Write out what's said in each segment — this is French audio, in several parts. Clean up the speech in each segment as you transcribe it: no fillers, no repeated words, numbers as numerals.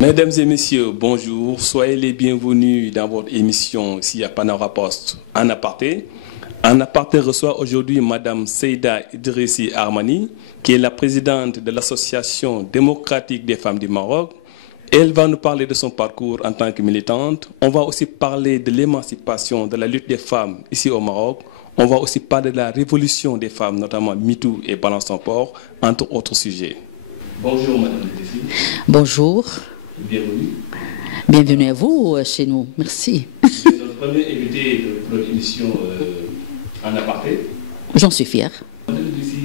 Mesdames et messieurs, bonjour. Soyez les bienvenus dans votre émission ici à Panorama Post en aparté. En aparté reçoit aujourd'hui Madame Seyda Idrissi Armani, qui est la présidente de l'Association démocratique des femmes du Maroc. Elle va nous parler de son parcours en tant que militante. On va aussi parler de l'émancipation, de la lutte des femmes ici au Maroc. On va aussi parler de la révolution des femmes, notamment MeToo et Balance ton port, entre autres sujets. Bonjour Madame Idrissi. Bonjour. Bienvenue. Bienvenue à vous chez nous. Merci. Vous êtes notre premier invité de notre émission en aparté. J'en suis fière. Madame Idrissi,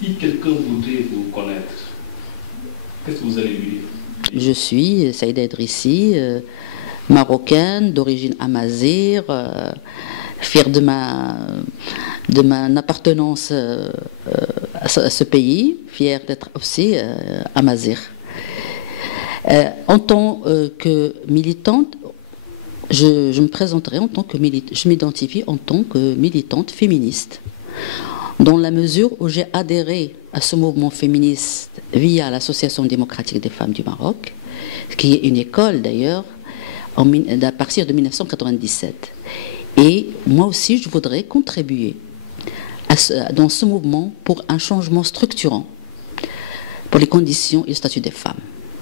si quelqu'un voudrait vous connaître, qu'est-ce que vous allez lui dire? Je suis Seyda Idrissi, marocaine, d'origine amazigh, fière de ma appartenance à ce pays, fière d'être aussi amazigh. En tant que militante, je me présenterai en tant que militante, je m'identifie en tant que militante féministe, dans la mesure où j'ai adhéré à ce mouvement féministe via l'Association démocratique des femmes du Maroc, qui est une école d'ailleurs, à partir de 1997. Et moi aussi, je voudrais contribuer dans ce mouvement pour un changement structurant pour les conditions et le statut des femmes.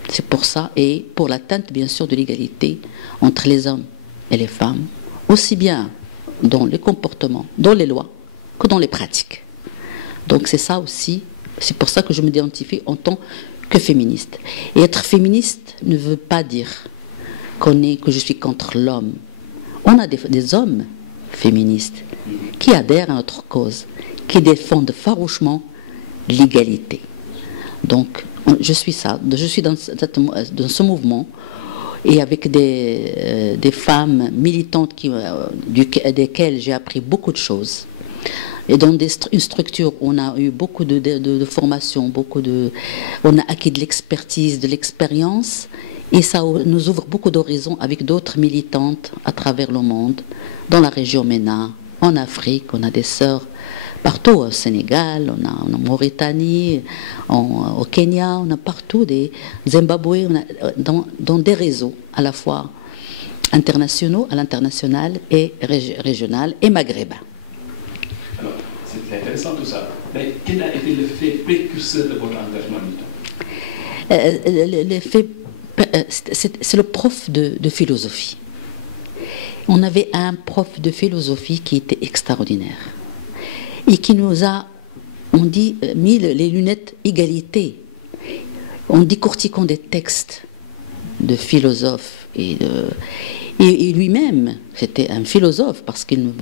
C'est pour ça, et pour l'atteinte bien sûr de l'égalité entre les hommes et les femmes, aussi bien dans les comportements, dans les lois, que dans les pratiques. Donc c'est ça aussi, c'est pour ça que je m'identifie en tant que féministe. Et être féministe ne veut pas dire que je suis contre l'homme. On a des hommes féministes qui adhèrent à notre cause, qui défendent farouchement l'égalité. Donc je suis ça, je suis dans ce mouvement et avec des femmes militantes desquelles j'ai appris beaucoup de choses. Et dans une structure où on a eu beaucoup de formation, on a acquis de l'expertise, de l'expérience, et ça nous ouvre beaucoup d'horizons avec d'autres militantes à travers le monde, dans la région MENA, en Afrique, on a des sœurs partout, au Sénégal, on a en Mauritanie, au Kenya, on a partout, des Zimbabwe, dans des réseaux à la fois internationaux, à l'international et régional et maghrébin. Alors, c'est intéressant tout ça. Mais quel a été le fait précurseur de votre engagement militant? C'est le prof de philosophie. On avait un prof de philosophie qui était extraordinaire et qui nous a, on dit, mis les lunettes égalité. On décortiquant des textes de philosophes et lui-même, c'était un philosophe parce qu'il nous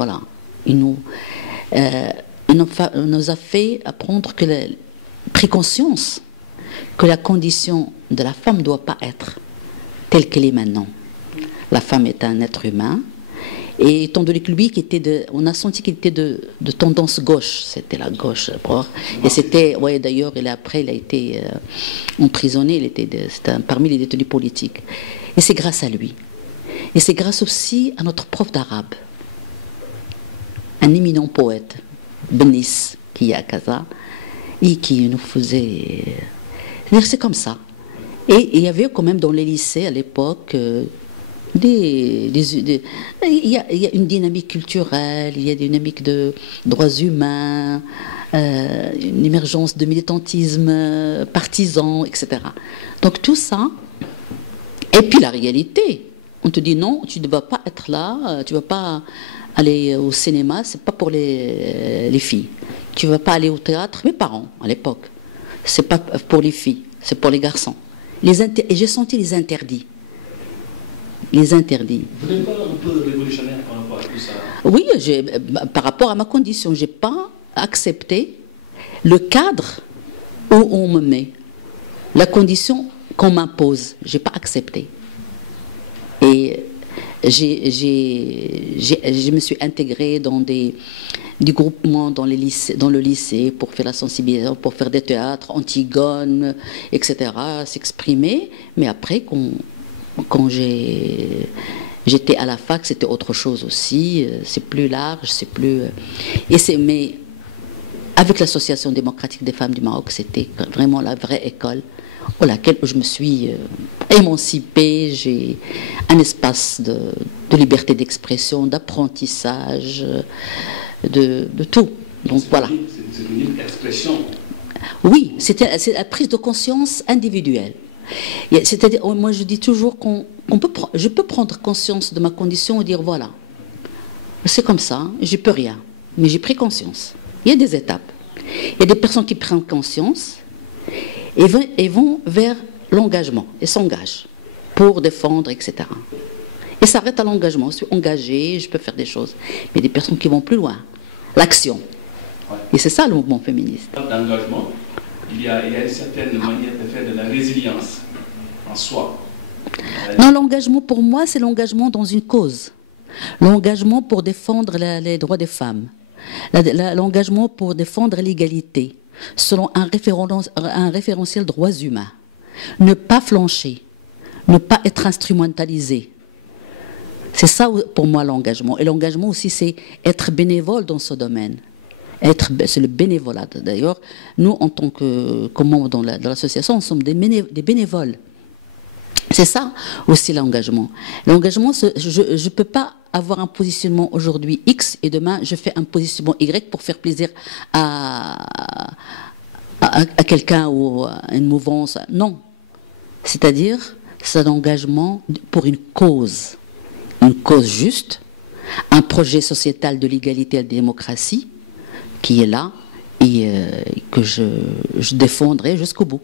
a fait apprendre pris conscience que la condition de la femme ne doit pas être telle qu'elle est maintenant. La femme est un être humain. Et étant donné que lui, on a senti qu'il était de tendance gauche, c'était la gauche d'abord. Et c'était, ouais, d'ailleurs, après, il a été emprisonné, c'était parmi les détenus politiques. Et c'est grâce à lui. Et c'est grâce aussi à notre prof d'arabe, un éminent poète, Benis, qui est à Casa, et qui nous faisait. C'est comme ça. Et il y avait quand même dans les lycées à l'époque. Il y a une dynamique culturelle, il y a une dynamique de droits humains, une émergence de militantisme partisan, etc. Donc tout ça, et puis la réalité, on te dit non, tu ne vas pas être là, tu ne vas pas aller au cinéma, c'est pas pour les filles. Tu ne vas pas aller au théâtre, mes parents à l'époque, c'est pas pour les filles, c'est pour les garçons. Et j'ai senti les interdits. Les interdits. Vous n'êtes pas un peu révolutionnaire par rapport à tout ça? Oui, par rapport à ma condition, je n'ai pas accepté le cadre où on me met, la condition qu'on m'impose. Je n'ai pas accepté. Et je me suis intégrée dans des groupements dans le lycée pour faire la sensibilisation, pour faire des théâtres, Antigone, etc., s'exprimer. Mais après, quand j'étais à la fac, c'était autre chose aussi, c'est plus large, c'est plus... Mais avec l'Association démocratique des femmes du Maroc, c'était vraiment la vraie école au laquelle je me suis émancipée. J'ai un espace de liberté d'expression, d'apprentissage, de tout. Donc voilà. C'est une libre expression. Oui, c'est la prise de conscience individuelle. C'est-à-dire, moi je dis toujours je peux prendre conscience de ma condition et dire voilà, c'est comme ça, je peux rien, mais j'ai pris conscience. Il y a des étapes. Il y a des personnes qui prennent conscience et vont vers l'engagement et s'engagent pour défendre, etc. Et s'arrêtent à l'engagement. Je suis engagée, je peux faire des choses. Mais il y a des personnes qui vont plus loin. L'action. Ouais. Et c'est ça le mouvement féministe. D'engagement, il y a une certaine manière de faire de la résilience en soi. Non, l'engagement pour moi, c'est l'engagement dans une cause. L'engagement pour défendre les droits des femmes. L'engagement pour défendre l'égalité, selon un référentiel droits humains. Ne pas flancher, ne pas être instrumentalisé. C'est ça pour moi l'engagement. Et l'engagement aussi, c'est être bénévole dans ce domaine. C'est le bénévolat. D'ailleurs, nous, en tant que membres dans l'association, nous sommes des bénévoles. C'est ça aussi l'engagement. L'engagement, je ne peux pas avoir un positionnement aujourd'hui X et demain je fais un positionnement Y pour faire plaisir à quelqu'un ou à une mouvance. Non. C'est-à-dire, c'est un engagement pour une cause juste, un projet sociétal de l'égalité et de la démocratie qui est là et que je défendrai jusqu'au bout.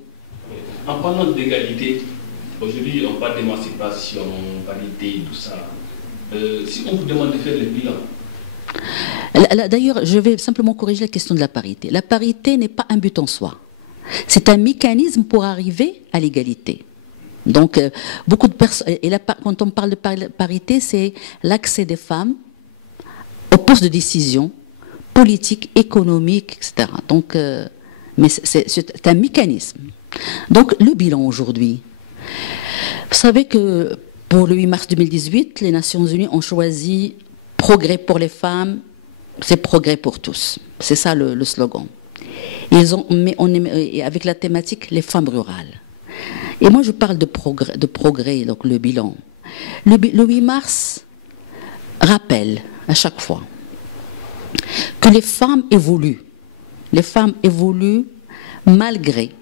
En parlant d'égalité, aujourd'hui on parle d'émancipation, parité, tout ça. Si on vous demande de faire le bilan. D'ailleurs, je vais simplement corriger la question de la parité. La parité n'est pas un but en soi. C'est un mécanisme pour arriver à l'égalité. Donc, beaucoup de personnes. Et quand on parle de parité, c'est l'accès des femmes aux postes de décision politique, économique, etc. Donc, mais c'est un mécanisme. Donc, le bilan aujourd'hui. Vous savez que pour le 8 mars 2018, les Nations Unies ont choisi progrès pour les femmes, c'est progrès pour tous. C'est ça le slogan. Mais avec la thématique les femmes rurales. Et moi je parle de progrès, donc le bilan. Le 8 mars rappelle à chaque fois que les femmes évoluent. Les femmes évoluent malgré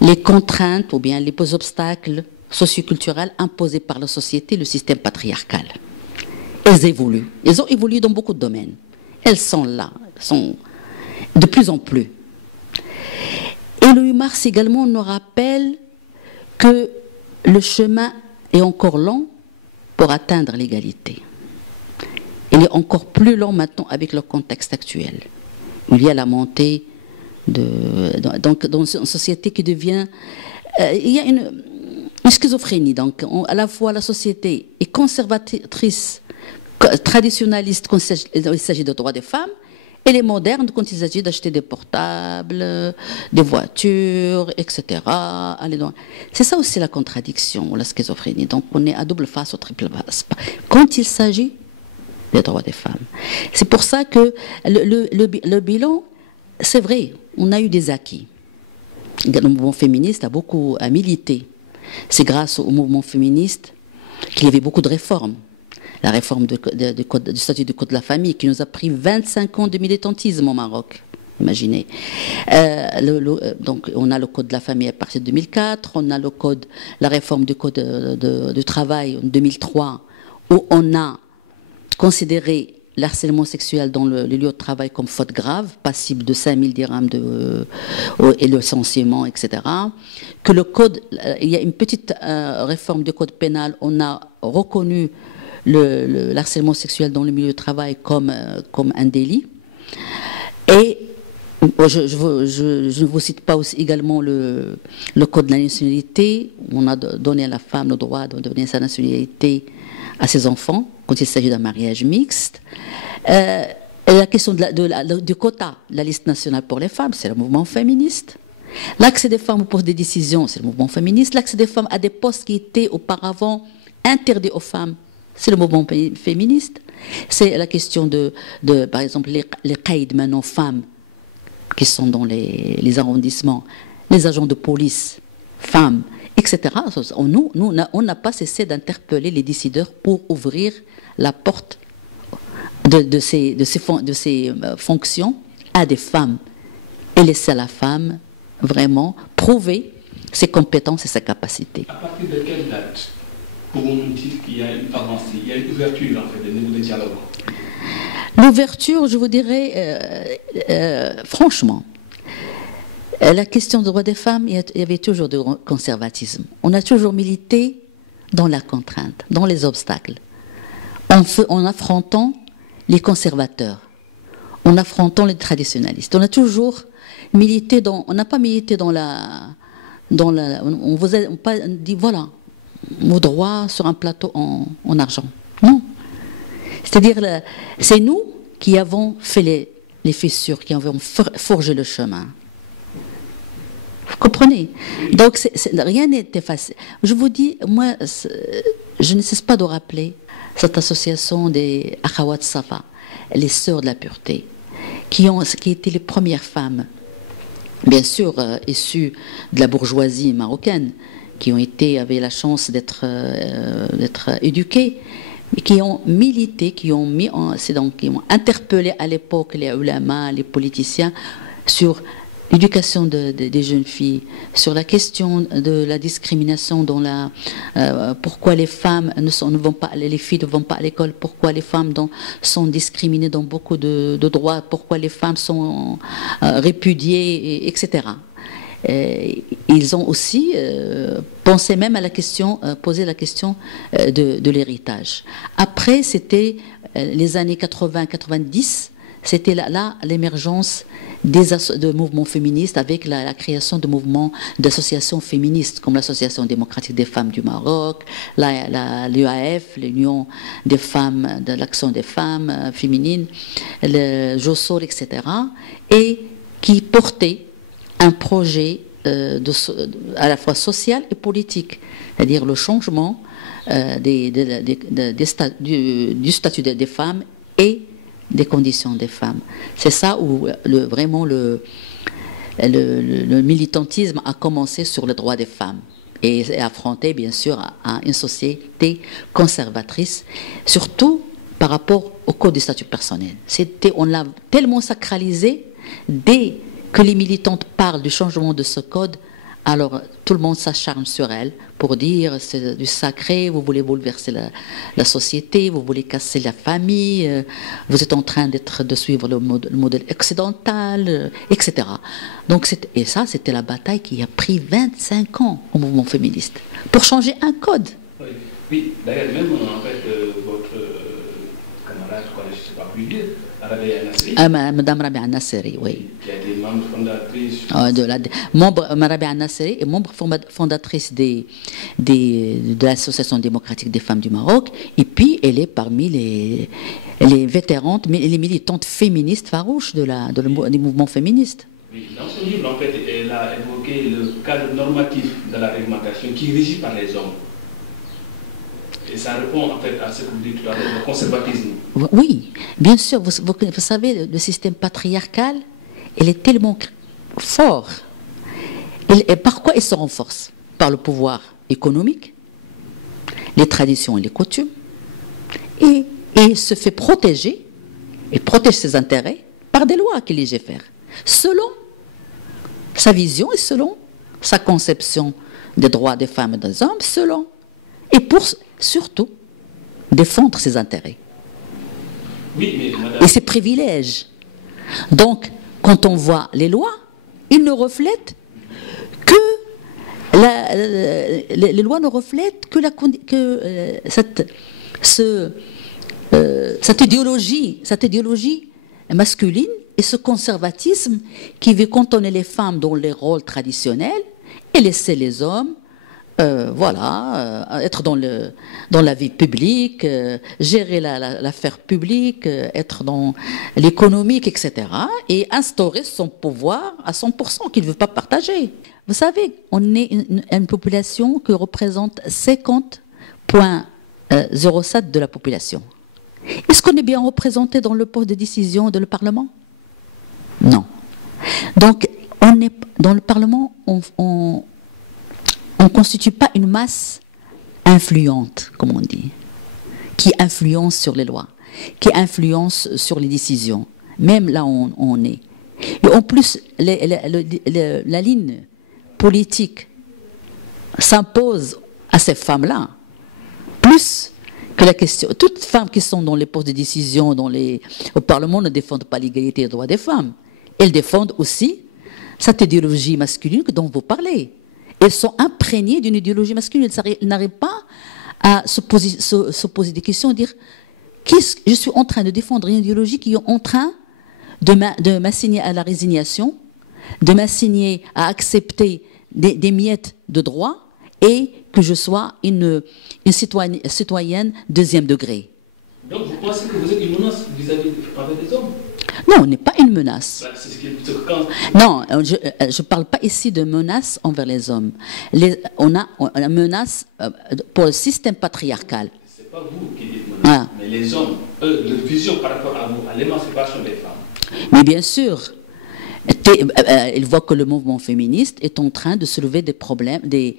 les contraintes ou bien les obstacles socioculturels imposés par la société, le système patriarcal. Elles évoluent. Elles ont évolué dans beaucoup de domaines. Elles sont là, elles sont de plus en plus. Et le 8 mars également nous rappelle que le chemin est encore long pour atteindre l'égalité. Il est encore plus long maintenant avec le contexte actuel. Il y a la montée donc dans une société qui devient... il y a une schizophrénie. Donc, à la fois la société est conservatrice, traditionnaliste quand il s'agit de droits des femmes, et les modernes quand il s'agit d'acheter des portables, des voitures, etc. C'est ça aussi la contradiction, la schizophrénie. Donc on est à double face ou triple face quand il s'agit des droits des femmes. C'est pour ça que le bilan, c'est vrai, on a eu des acquis. Le mouvement féministe a milité. C'est grâce au mouvement féministe qu'il y avait beaucoup de réformes. La réforme du statut du code de la famille qui nous a pris 25 ans de militantisme au Maroc. Imaginez. Donc on a le code de la famille à partir de 2004, on a la réforme du code du travail en 2003 où on a considéré l'harcèlement sexuel dans le lieu de travail comme faute grave, passible de 5000 dirhams et le licenciement, etc. Que le code, il y a une petite réforme du code pénal, on a reconnu le harcèlement sexuel dans le milieu de travail comme un délit. Et je ne vous cite pas aussi également le code de la nationalité, où on a donné à la femme le droit de donner sa nationalité à ses enfants, quand il s'agit d'un mariage mixte. Et la question du quota, la liste nationale pour les femmes, c'est le mouvement féministe. L'accès des femmes aux postes de décision, c'est le mouvement féministe. L'accès des femmes à des postes qui étaient auparavant interdits aux femmes, c'est le mouvement féministe. C'est la question par exemple, les caïds maintenant femmes qui sont dans les arrondissements, les agents de police femmes, etc. Nous, on n'a pas cessé d'interpeller les décideurs pour ouvrir la porte de ces fonctions à des femmes et laisser la femme vraiment prouver ses compétences et ses capacités. À partir de quelle date pouvons-nous dire qu'il y a une avancée, il y a une ouverture en fait, de niveau de dialogue? L'ouverture, je vous dirais, franchement, la question des droits des femmes, il y avait toujours du conservatisme. On a toujours milité dans la contrainte, dans les obstacles, en affrontant les conservateurs, en affrontant les traditionnalistes. On a toujours milité on n'a pas milité on vous a pas dit voilà, vos droits sur un plateau en argent. Non. C'est-à-dire, c'est nous qui avons fait les fissures, qui avons forgé le chemin. Vous comprenez? Donc, rien n'est facile. Je vous dis, moi, je ne cesse pas de rappeler cette association des Akhawat Safa, les sœurs de la pureté, qui étaient les premières femmes, bien sûr, issues de la bourgeoisie marocaine, qui avaient la chance d'être éduquées, qui ont milité, qui ont interpellé à l'époque les ulama, les politiciens sur l'éducation des jeunes filles, sur la question de la discrimination pourquoi les femmes les filles ne vont pas à l'école, pourquoi les femmes sont discriminées dans beaucoup de droits, pourquoi les femmes sont répudiées, etc. Ils ont aussi pensé même à posé la question de l'héritage. Après, c'était les années 80-90, c'était là l'émergence de mouvements féministes avec la création de mouvements d'associations féministes comme l'Association démocratique des femmes du Maroc, l'UAF, l'Union des femmes, de l'action des femmes féminines, le JOSOR, etc. et qui portaient un projet à la fois social et politique, c'est-à-dire le changement du statut des femmes et des conditions des femmes. C'est ça où vraiment le militantisme a commencé sur le droit des femmes et affronté bien sûr à une société conservatrice, surtout par rapport au code du statut personnel. On l'a tellement sacralisé dès que les militantes parlent du changement de ce code, alors tout le monde s'acharne sur elles pour dire c'est du sacré, vous voulez bouleverser la société, vous voulez casser la famille, vous êtes en train de suivre le modèle occidental, etc. Donc ça, c'était la bataille qui a pris 25 ans au mouvement féministe pour changer un code. Oui, d'ailleurs même en fait votre camarade, je ne sais pas plus dire, Rabia Nasseri. Madame Rabia Nasseri, oui. Qui a été membre fondatrice. Rabia Nasseri est membre fondatrice de l'Association démocratique des femmes du Maroc, et puis elle est parmi les vétérantes, les militantes féministes farouches des mouvements féministes. Oui, dans ce livre, en fait, elle a évoqué le cadre normatif de la réglementation qui est régi par les hommes. Et ça répond en fait à ce que vous dites tout à l'heure, le conservatisme. Oui, bien sûr. Vous savez, le système patriarcal, il est tellement fort. Et par quoi il se renforce? Par le pouvoir économique, les traditions et les coutumes. Et il se fait protéger, et protège ses intérêts, par des lois qu'il légifère, selon sa vision et selon sa conception des droits des femmes et des hommes, et pour surtout défendre ses intérêts. Oui, mais madame... Et ses privilèges. Donc, quand on voit les lois, ils ne reflètent que les lois ne reflètent que cette idéologie masculine et ce conservatisme qui veut cantonner les femmes dans les rôles traditionnels et laisser les hommes être dans la vie publique, gérer l'affaire publique, être dans l'économique, etc. et instaurer son pouvoir à 100% qu'il ne veut pas partager. Vous savez, on est une population qui représente 50,07% de la population. Est-ce qu'on est bien représenté dans le poste de décision de le Parlement? Non. Donc, dans le Parlement, on ne constitue pas une masse influente, comme on dit, qui influence sur les lois, qui influence sur les décisions, même là où on est. Et en plus, la ligne politique s'impose à ces femmes-là, plus que la question. Toutes les femmes qui sont dans les postes de décision au Parlement ne défendent pas l'égalité des droits des femmes. Elles défendent aussi cette idéologie masculine dont vous parlez. Elles sont imprégnées d'une idéologie masculine. Elles n'arrivent pas à se poser des questions, dire je suis en train de défendre une idéologie qui est en train de m'assigner à la résignation, de m'assigner à accepter des miettes de droit et que je sois une citoyenne deuxième degré. Donc vous pensez que vous êtes une menace vis-à-vis des hommes? Non, on n'est pas une menace. Bah, non, je ne parle pas ici de menace envers les hommes. On a une menace pour le système patriarcal. Ce n'est pas vous qui dites menace, mais les hommes, eux, leur vision par rapport à l'émancipation des femmes. Mais bien sûr, il voit que le mouvement féministe est en train de soulever des problèmes, des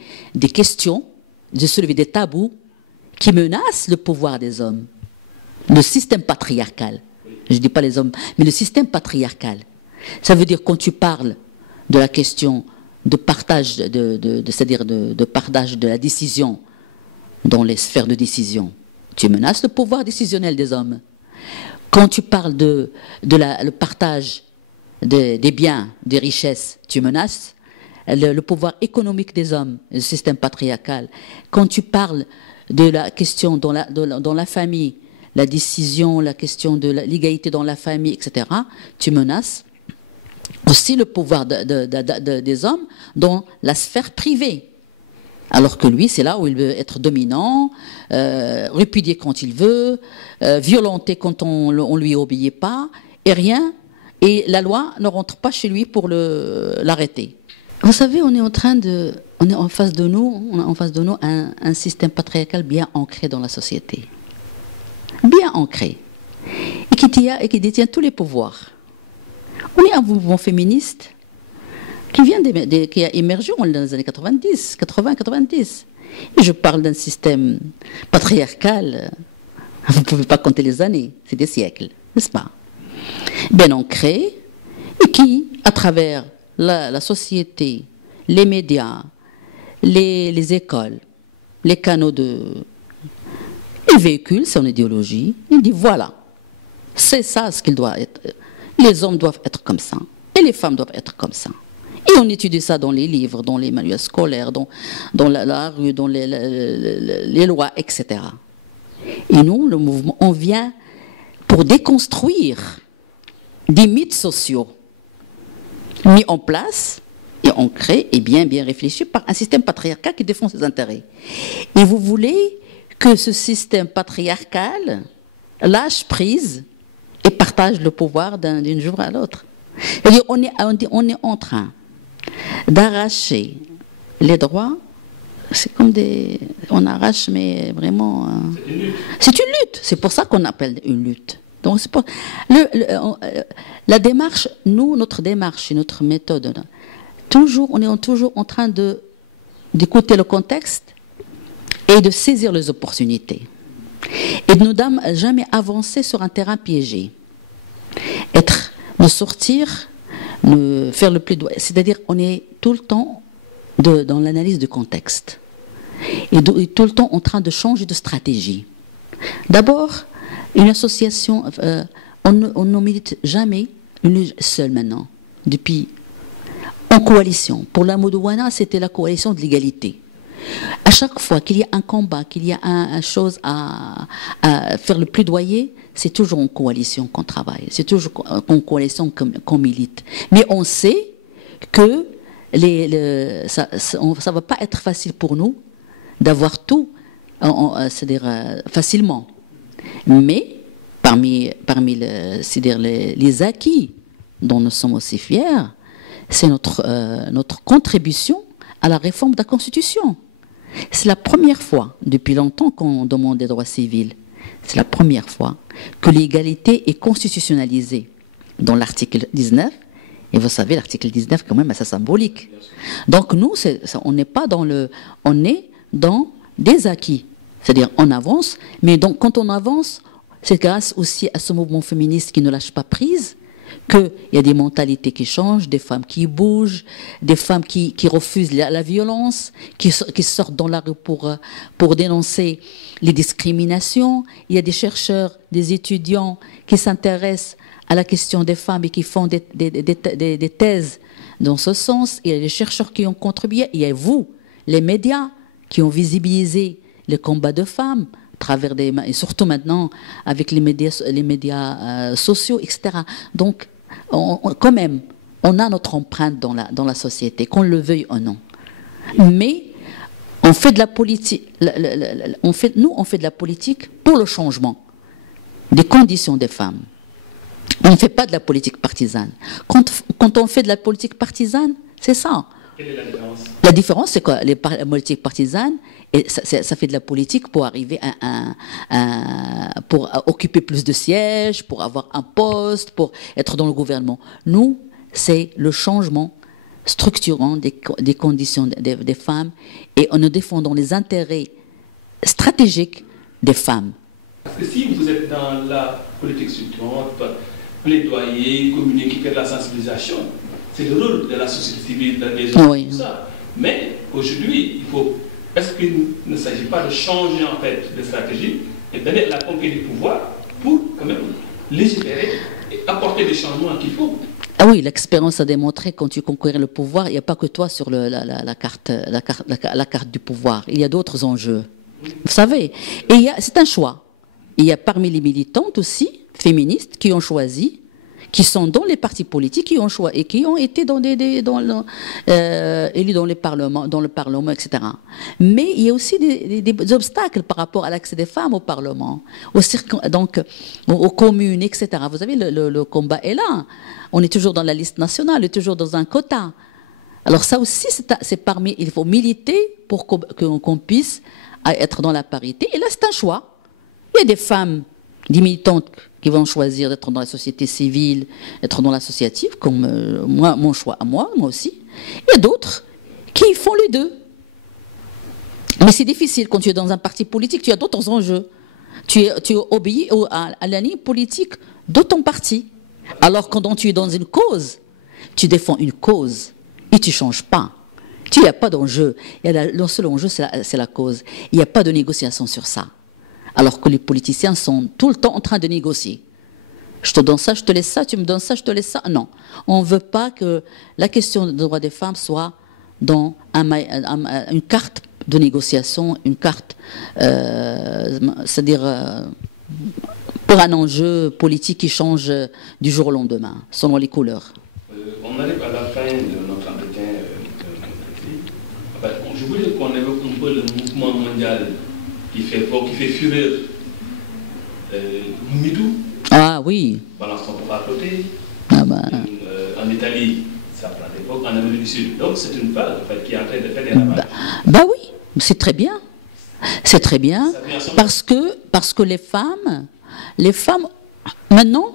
questions, de soulever des tabous qui menacent le pouvoir des hommes, le système patriarcal. Je ne dis pas les hommes, mais le système patriarcal. Ça veut dire quand tu parles de la question de partage, c'est-à-dire de partage de la décision dans les sphères de décision, tu menaces le pouvoir décisionnel des hommes. Quand tu parles le partage des biens, des richesses, tu menaces le pouvoir économique des hommes, le système patriarcal. Quand tu parles de la question dans la famille, la décision, la question de l'égalité dans la famille, etc., tu menaces aussi le pouvoir des hommes dans la sphère privée. Alors que lui, c'est là où il veut être dominant, répudier quand il veut, violenter quand on lui obéit pas, et rien. Et la loi ne rentre pas chez lui pour l'arrêter. Vous savez, on est en face de nous un système patriarcal bien ancré dans la société. Bien ancré. Et qui détient tous les pouvoirs. On est un mouvement féministe qui a émergé dans les années 80-90. Et je parle d'un système patriarcal, vous ne pouvez pas compter les années, c'est des siècles, n'est-ce pas? Bien ancré, et qui, à travers la société, les médias, les écoles, les canaux il véhicule son idéologie, il dit voilà, c'est ça ce qu'il doit être. Les hommes doivent être comme ça, et les femmes doivent être comme ça. Et on étudie ça dans les livres, dans les manuels scolaires, dans la rue, dans les lois, etc. Et nous, le mouvement, on vient pour déconstruire des mythes sociaux mis en place et ancrés et bien réfléchis par un système patriarcal qui défend ses intérêts. Et vous voulez que ce système patriarcal lâche prise et partage le pouvoir d'un jour à l'autre. C'est-à-dire on est en train d'arracher les droits. C'est comme on arrache, mais vraiment. C'est une lutte. C'est pour ça qu'on appelle une lutte. Donc c'est pour la démarche, notre démarche, notre méthode. On est toujours en train d'écouter le contexte et de saisir les opportunités. Et de ne jamais avancer sur un terrain piégé. Faire le plaidoyer. C'est-à-dire, on est tout le temps dans l'analyse du contexte. Et tout le temps en train de changer de stratégie. D'abord, une association, on ne milite jamais une seule maintenant, depuis en coalition. Pour la Modouana, c'était la coalition de l'égalité. À chaque fois qu'il y a un combat, qu'il y a une chose à faire le plaidoyer, c'est toujours en coalition qu'on travaille, c'est toujours en coalition qu'on milite. Mais on sait que ça ne va pas être facile pour nous d'avoir tout, c'est-à-dire facilement. Mais parmi les acquis dont nous sommes aussi fiers, c'est notre contribution à la réforme de la Constitution. C'est la première fois, depuis longtemps qu'on demande des droits civils, c'est la première fois que l'égalité est constitutionnalisée dans l'article 19 Et vous savez, l'article 19, quand même, c'est symbolique. Donc nous, on n'est pas dans le... On est dans des acquis. C'est-à-dire, on avance, mais donc quand on avance, c'est grâce aussi à ce mouvement féministe qui ne lâche pas prise, qu'il y a des mentalités qui changent, des femmes qui bougent, des femmes qui refusent la violence, qui sortent dans la rue pour dénoncer les discriminations. Il y a des chercheurs, des étudiants qui s'intéressent à la question des femmes et qui font des thèses dans ce sens. Il y a des chercheurs qui ont contribué. Il y a vous, les médias, qui ont visibilisé les combats de femmes, et surtout maintenant avec les médias sociaux, etc. Donc, quand même, on a notre empreinte dans la société, qu'on le veuille ou non. Mais on fait de la politique, on fait de la politique pour le changement des conditions des femmes. On ne fait pas de la politique partisane. Quand on fait de la politique partisane, c'est ça. Quelle est la différence? La différence, c'est que la politique partisane, et ça fait de la politique pour arriver pour occuper plus de sièges, pour avoir un poste, pour être dans le gouvernement. Nous, c'est le changement structurant des conditions des femmes, et nous défendons les intérêts stratégiques des femmes. Parce que si vous êtes dans la politique structurante, plaidoyer, communiquer, faire de la sensibilisation, c'est le rôle de la société civile, des gens, tout ça. Mais aujourd'hui, est-ce qu'il ne s'agit pas de changer en fait de stratégie et donner la conquête du pouvoir pour quand même légiférer et apporter des changements qu'il faut? Ah oui, l'expérience a démontré que quand tu conquéris le pouvoir, il n'y a pas que toi sur la carte du pouvoir. Il y a d'autres enjeux. Oui. Vous savez, et c'est un choix. Il y a parmi les militantes aussi, féministes, qui ont choisi, qui sont dans les partis politiques, qui ont choisi et qui ont été élus dans le Parlement, etc. Mais il y a aussi des obstacles par rapport à l'accès des femmes au Parlement, aux communes, etc. Vous savez, le combat est là. On est toujours dans la liste nationale, on est toujours dans un quota. Alors ça aussi, il faut militer pour qu'on puisse être dans la parité. Et là, c'est un choix. Il y a des femmes, des militantes qui vont choisir d'être dans la société civile, d'être dans l'associative, comme mon choix à moi aussi. Il y a d'autres qui font les deux. Mais c'est difficile quand tu es dans un parti politique, tu as d'autres enjeux. Tu obéis à la ligne politique de ton parti. Alors quand tu es dans une cause, tu défends une cause et tu ne changes pas. Il n'y a pas d'enjeu. Le seul enjeu, c'est la cause. Il n'y a pas de négociation sur ça. Alors que les politiciens sont tout le temps en train de négocier. Je te donne ça, je te laisse ça, tu me donnes ça, je te laisse ça. Non. On ne veut pas que la question des droits des femmes soit dans une carte de négociation, une carte, c'est-à-dire pour un enjeu politique qui change du jour au lendemain, selon les couleurs. On arrive à la fin de notre entretien. Je voulais qu'on évoque un peu le mouvement mondial qui fait fureur. MeToo. Ah oui. Balance ton pouvoir à côté. Ah ben. En Italie, ça prend des époques, en Amérique du Sud. Donc c'est une vague en fait, qui est en train de faire des ravages. Bah oui, c'est très bien. C'est très bien. Parce que les femmes, maintenant,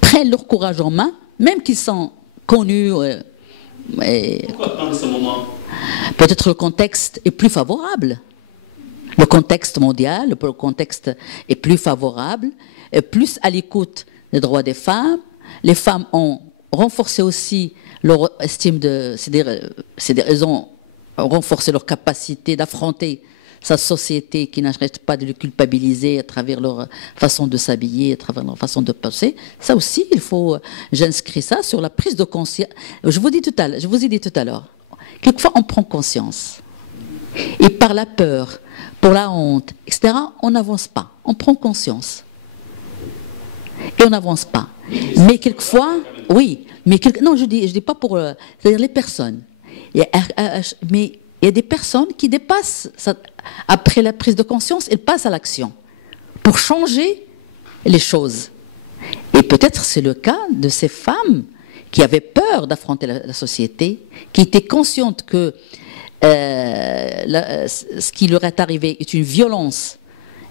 prennent leur courage en main, même qu'ils sont connus. Pourquoi prendre ce moment? Peut-être le contexte est plus favorable. Le contexte mondial, le contexte est plus favorable, plus à l'écoute des droits des femmes. Les femmes ont renforcé aussi leur estime elles ont renforcé leur capacité d'affronter sa société qui n'arrête pas de les culpabiliser à travers leur façon de s'habiller, à travers leur façon de penser. Ça aussi, j'inscris ça sur la prise de conscience. Je vous ai dit tout à l'heure, quelquefois on prend conscience. Et par la peur, pour la honte, etc., on n'avance pas. On prend conscience. Et on n'avance pas. Mais quelquefois, oui. Non, je dis pas pour... c'est-à-dire les personnes. Mais il y a des personnes qui dépassent, après la prise de conscience, elles passent à l'action pour changer les choses. Et peut-être c'est le cas de ces femmes qui avaient peur d'affronter la société, qui étaient conscientes que ce qui leur est arrivé est une violence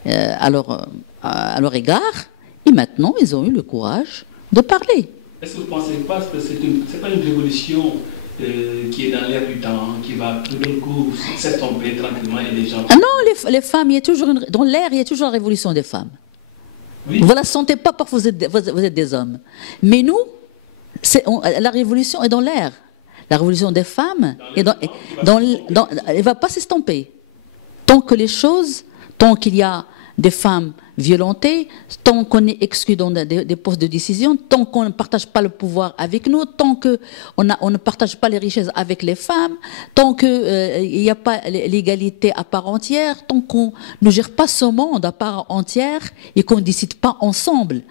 à leur égard, et maintenant ils ont eu le courage de parler. Est-ce que vous ne pensez pas que ce n'est pas une révolution qui est dans l'air du temps, qui va tout d'un coup s'estomper tranquillement et les gens... Ah non, les femmes, il y a toujours dans l'air, il y a toujours la révolution des femmes. Oui. Vous ne la sentez pas parce que vous êtes des hommes. Mais nous, la révolution est dans l'air. La révolution des femmes, elle ne va pas s'estomper. Tant que les choses, tant qu'il y a des femmes violentées, tant qu'on est exclu dans des postes de décision, tant qu'on ne partage pas le pouvoir avec nous, tant qu'on ne partage pas les richesses avec les femmes, tant qu'il n'y a pas l'égalité à part entière, tant qu'on ne gère pas ce monde à part entière et qu'on ne décide pas ensemble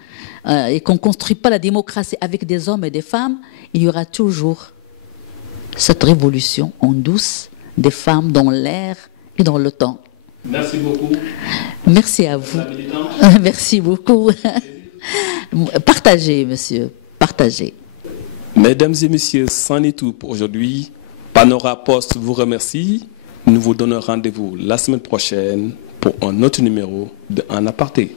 et qu'on ne construit pas la démocratie avec des hommes et des femmes, il y aura toujours cette révolution en douce des femmes dans l'air et dans le temps. Merci beaucoup. Merci à vous. Merci beaucoup. Partagez, monsieur. Partagez. Mesdames et messieurs, c'en est tout pour aujourd'hui. Panora Post vous remercie. Nous vous donnons rendez-vous la semaine prochaine pour un autre numéro de En Aparté.